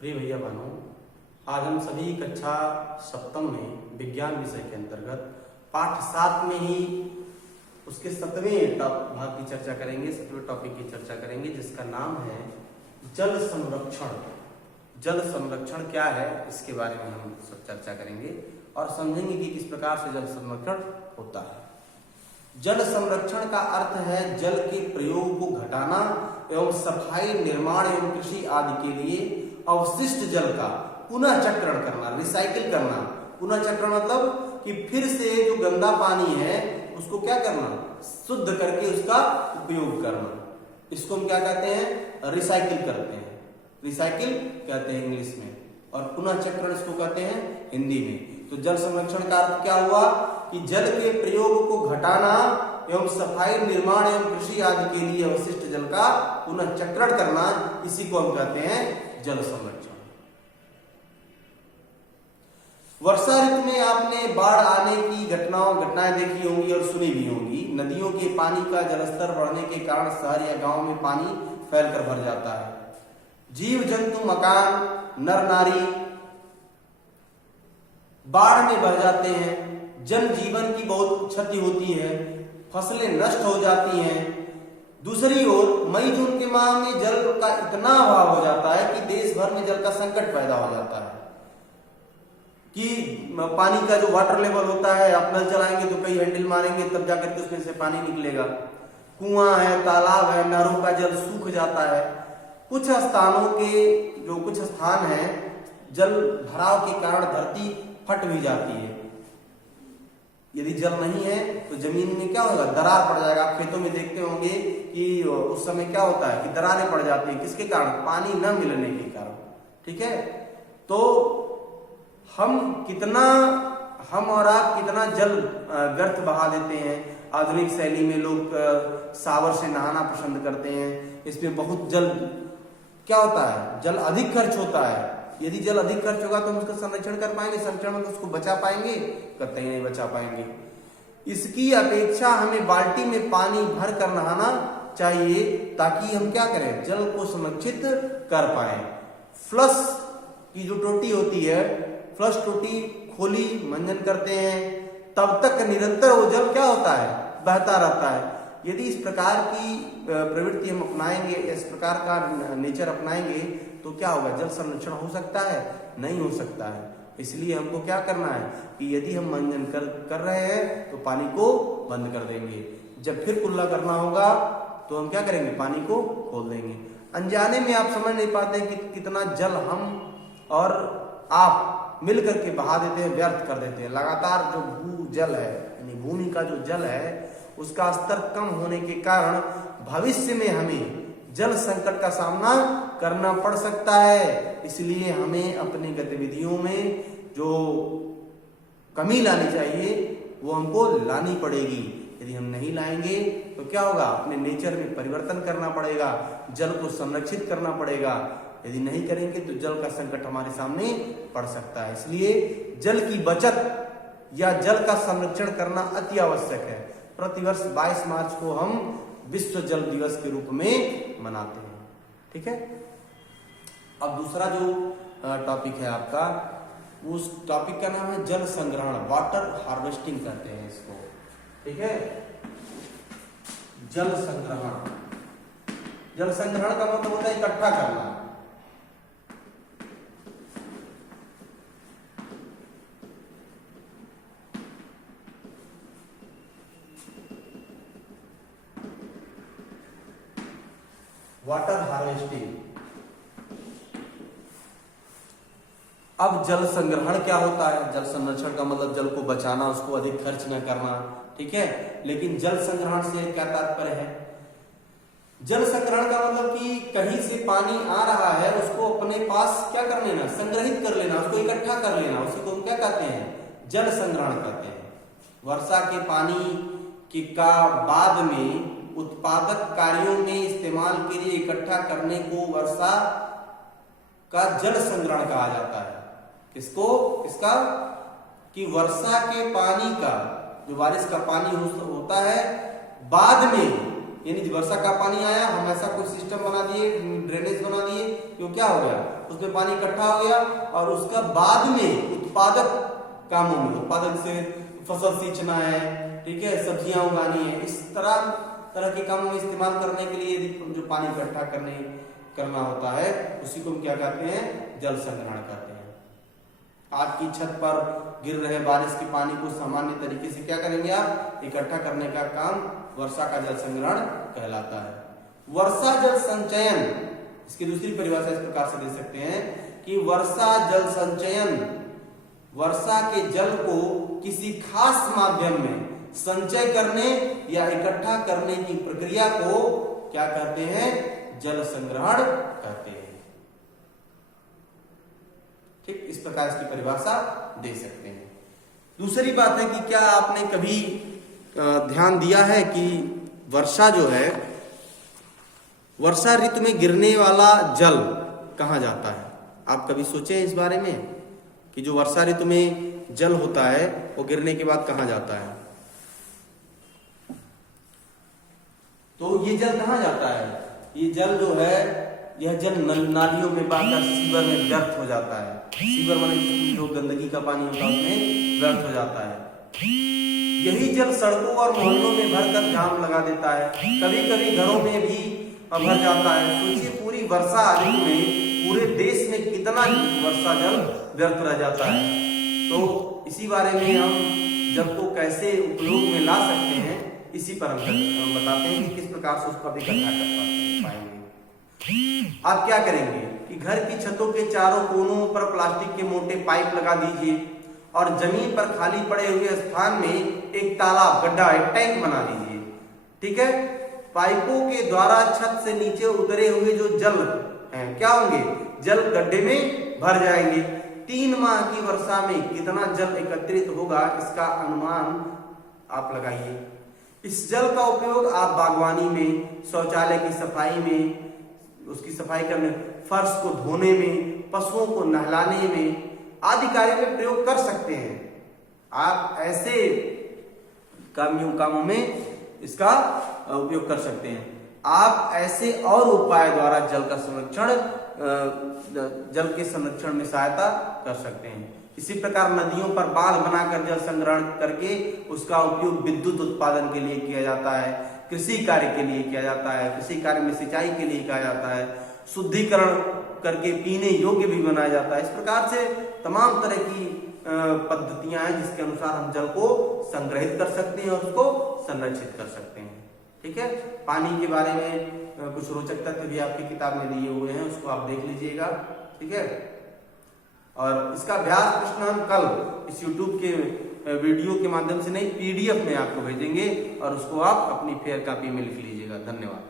प्रिय भैया बहनों, आज हम सभी कक्षा सप्तम में विज्ञान विषय के अंतर्गत पाठ 7 में ही उसके 7वें भाग की चर्चा करेंगे, 7वें टॉपिक की चर्चा करेंगे, जिसका नाम है जल संरक्षण। जल संरक्षण क्या है, इसके बारे में हम सब चर्चा करेंगे और समझेंगे कि किस प्रकार से जल संरक्षण होता है। जल संरक्षण का अर्थ है जल के प्रयोग को घटाना एवं सफाई, निर्माण एवं कृषि आदि के लिए अवशिष्ट जल का पुनः चक्रण करना, रिसाइकिल करना। पुनः चक्रण मतलब कि फिर से जो गंदा पानी है उसको क्या करना, शुद्ध करके उसका उपयोग करना। इसको हम क्या कहते हैं, रिसाइकिल करते हैं। रिसाइकिल कहते हैं इंग्लिश में, और पुनः चक्रण इसको कहते हैं हिंदी में। तो जल संरक्षण का अर्थ क्या हुआ कि जल के प्रयोग को घटाना एवं सफाई, निर्माण एवं कृषि आदि के लिए अवशिष्ट जल का पुनः चक्रण करना, इसी को हम कहते हैं जल संरक्षण। वर्षा ऋतु में आपने बाढ़ आने की घटनाएं देखी होंगी और सुनी भी होंगी। नदियों के पानी का जलस्तर बढ़ने के कारण शहर या गांव में पानी फैलकर भर जाता है। जीव जंतु, मकान, नर नारी बाढ़ में बह जाते हैं। जन जीवन की बहुत क्षति होती है, फसलें नष्ट हो जाती हैं। दूसरी ओर मई जून के माह में जल का इतना अभाव हो जाता है कि देश भर में जल का संकट पैदा हो जाता है कि पानी का जो वाटर लेवल होता है, आप नल चलाएंगे तो कई हैंडल मारेंगे तब जाकर के उसमें से पानी निकलेगा। कुआं है, तालाब है, नहरों का जल सूख जाता है। कुछ स्थानों के जो कुछ स्थान है, जल भराव के कारण धरती फट भी जाती है। यदि जल नहीं है तो जमीन में क्या होगा, दरार पड़ जाएगा। आप खेतों में देखते होंगे कि उस समय क्या होता है कि दरारें पड़ जाती हैं। किसके कारण, पानी न मिलने के कारण। ठीक है, तो हम और आप कितना जल व्यर्थ बहा देते हैं। आधुनिक शैली में लोग शावर से नहाना पसंद करते हैं। इसमें बहुत जल क्या होता है, जल अधिक खर्च होता है। यदि जल अधिक खर्च होगा तो हम उसका संरक्षण कर पाएंगे, संरक्षण में उसको बचा पाएंगे, कतई नहीं बचा पाएंगे। इसकी अपेक्षा हमें बाल्टी में पानी भर कर नहाना चाहिए ताकि हम क्या करें, जल को संरक्षित कर पाए। फ्लश की जो टोटी होती है, फ्लश टोटी खोली मंजन करते हैं, तब तक निरंतर वो जल क्या होता है, बहता रहता है। यदि इस प्रकार की प्रवृत्ति हम अपनाएंगे, इस प्रकार का नेचर अपनाएंगे तो क्या होगा, जल संरक्षण हो सकता है, नहीं हो सकता है। इसलिए हमको क्या करना है कि यदि हम मंजन कर रहे हैं तो पानी को बंद कर देंगे। जब फिर कुल्ला करना होगा तो हम क्या करेंगे, पानी को खोल देंगे। अनजाने में आप समझ नहीं पाते कि कितना जल हम और आप मिल करके बहा देते हैं, व्यर्थ कर देते हैं। लगातार जो भू जल है, यानी भूमि का जो जल है, उसका स्तर कम होने के कारण भविष्य में हमें जल संकट का सामना करना पड़ सकता है। इसलिए हमें अपनी गतिविधियों में जो कमी लानी चाहिए वो हमको लानी पड़ेगी। यदि हम नहीं लाएंगे तो क्या होगा, अपने नेचर में परिवर्तन करना पड़ेगा, जल को संरक्षित करना पड़ेगा। यदि नहीं करेंगे तो जल का संकट हमारे सामने पड़ सकता है। इसलिए जल की बचत या जल का संरक्षण करना अति आवश्यक है। प्रतिवर्ष 22 मार्च को हम विश्व जल दिवस के रूप में मनाते हैं। ठीक है, अब दूसरा जो टॉपिक है आपका, उस टॉपिक का नाम है जल संग्रहण, वाटर हार्वेस्टिंग कहते हैं इसको। ठीक है, जल संग्रहण। जल संग्रहण का मतलब होता है इकट्ठा करना। Water harvesting. अब जल संग्रहण क्या होता है, जल संरक्षण का मतलब जल को बचाना, उसको अधिक खर्च न करना। ठीक है, लेकिन जल संग्रहण से क्या तात्पर्य है, जल संग्रहण का मतलब कि कहीं से पानी आ रहा है, उसको अपने पास क्या कर लेना, संग्रहित कर लेना, उसको इकट्ठा कर लेना। उसी को हम क्या कहते हैं, जल संग्रहण कहते हैं। वर्षा के पानी का बाद में उत्पादक कार्यों में इस्तेमाल के लिए इकट्ठा करने को वर्षा का जल संग्रहण कहा जाता है। किसको, किसका, कि वर्षा के पानी का, जो बारिश का पानी होता है, बाद में यानी वर्षा का पानी आया, हम ऐसा कोई सिस्टम बना दिए, ड्रेनेज बना दिए, तो क्या हो गया, उसमें पानी इकट्ठा हो गया और उसका बाद में उत्पादक कामों में, उत्पादक से फसल सींचना है, ठीक है, सब्जियां उगानी है, इस तरह के कामों में इस्तेमाल करने के लिए जो पानी इकट्ठा करना होता है उसी को हम क्या कहते हैं, जल संग्रहण कहते हैं। आपकी छत पर गिर रहे बारिश के पानी को सामान्य तरीके से क्या करेंगे आप, इकट्ठा करने का काम वर्षा का जल संग्रहण कहलाता है। वर्षा जल संचयन, इसकी दूसरी परिभाषा इस प्रकार से दे सकते हैं कि वर्षा जल संचयन वर्षा के जल को किसी खास माध्यम में संचय करने या इकट्ठा करने की प्रक्रिया को क्या कहते हैं, जल संग्रहण कहते हैं। ठीक, इस प्रकार इसकी परिभाषा दे सकते हैं। दूसरी बात है कि क्या आपने कभी ध्यान दिया है कि वर्षा जो है, वर्षा ऋतु में गिरने वाला जल कहाँ जाता है? आप कभी सोचे इस बारे में कि जो वर्षा ऋतु में जल होता है वो गिरने के बाद कहाँ जाता है? तो ये जल कहाँ जाता है? ये जल जो है, यह जल नालियों में बहकर सीवर में व्यर्थ हो जाता है। सीवर माने जो गंदगी का पानी होता है उसमें व्यर्थ हो जाता है। यही जल सड़कों और मोहल्लों में भरकर जाम लगा देता है, कभी कभी घरों में भी भर जाता है। सोचिए पूरी वर्षा ऋतु में पूरे देश में कितना वर्षा जल व्यर्थ रह जाता है। तो इसी बारे में हम जल को कैसे उपयोग में ला सकते हैं, इसी पर हम बताते हैं कि किस प्रकार से उसको इकट्ठा कर पाएंगे। आप क्या करेंगे कि घर की छतों के चारों कोनों पर प्लास्टिक के मोटे पाइप लगा दीजिए और जमीन पर खाली पड़े हुए स्थान में एक तालाब, गड्ढा, एक टैंक बना दीजिए। ठीक है, पाइपों के द्वारा छत से नीचे उतरे हुए जो जल हैं क्या होंगे, जल गड्ढे में भर जाएंगे। 3 माह की वर्षा में कितना जल एकत्रित होगा इसका अनुमान आप लगाइए। इस जल का उपयोग आप बागवानी में, शौचालय की सफाई में, उसकी सफाई करने, फर्श को धोने में, पशुओं को नहलाने में आदि कार्यों में प्रयोग कर सकते हैं। आप ऐसे कामों में इसका उपयोग कर सकते हैं। आप ऐसे और उपाय द्वारा जल के संरक्षण में सहायता कर सकते हैं। इसी प्रकार नदियों पर बांध बनाकर जल संग्रहण करके उसका उपयोग विद्युत उत्पादन के लिए किया जाता है, कृषि कार्य के लिए किया जाता है, कृषि कार्य में सिंचाई के लिए किया जाता है, शुद्धिकरण करके पीने योग्य भी बनाया जाता है। इस प्रकार से तमाम तरह की पद्धतियां हैं जिसके अनुसार हम जल को संग्रहित कर सकते हैं और उसको संरक्षित कर सकते हैं। ठीक है, पानी के बारे में कुछ रोचक तथ्य भी आपकी किताब में दिए हुए हैं, उसको आप देख लीजिएगा। ठीक है, और इसका अभ्यास प्रश्न हम कल इस YouTube के वीडियो के माध्यम से नहीं, PDF में आपको भेजेंगे और उसको आप अपनी फेयर कॉपी में लिख लीजिएगा। धन्यवाद।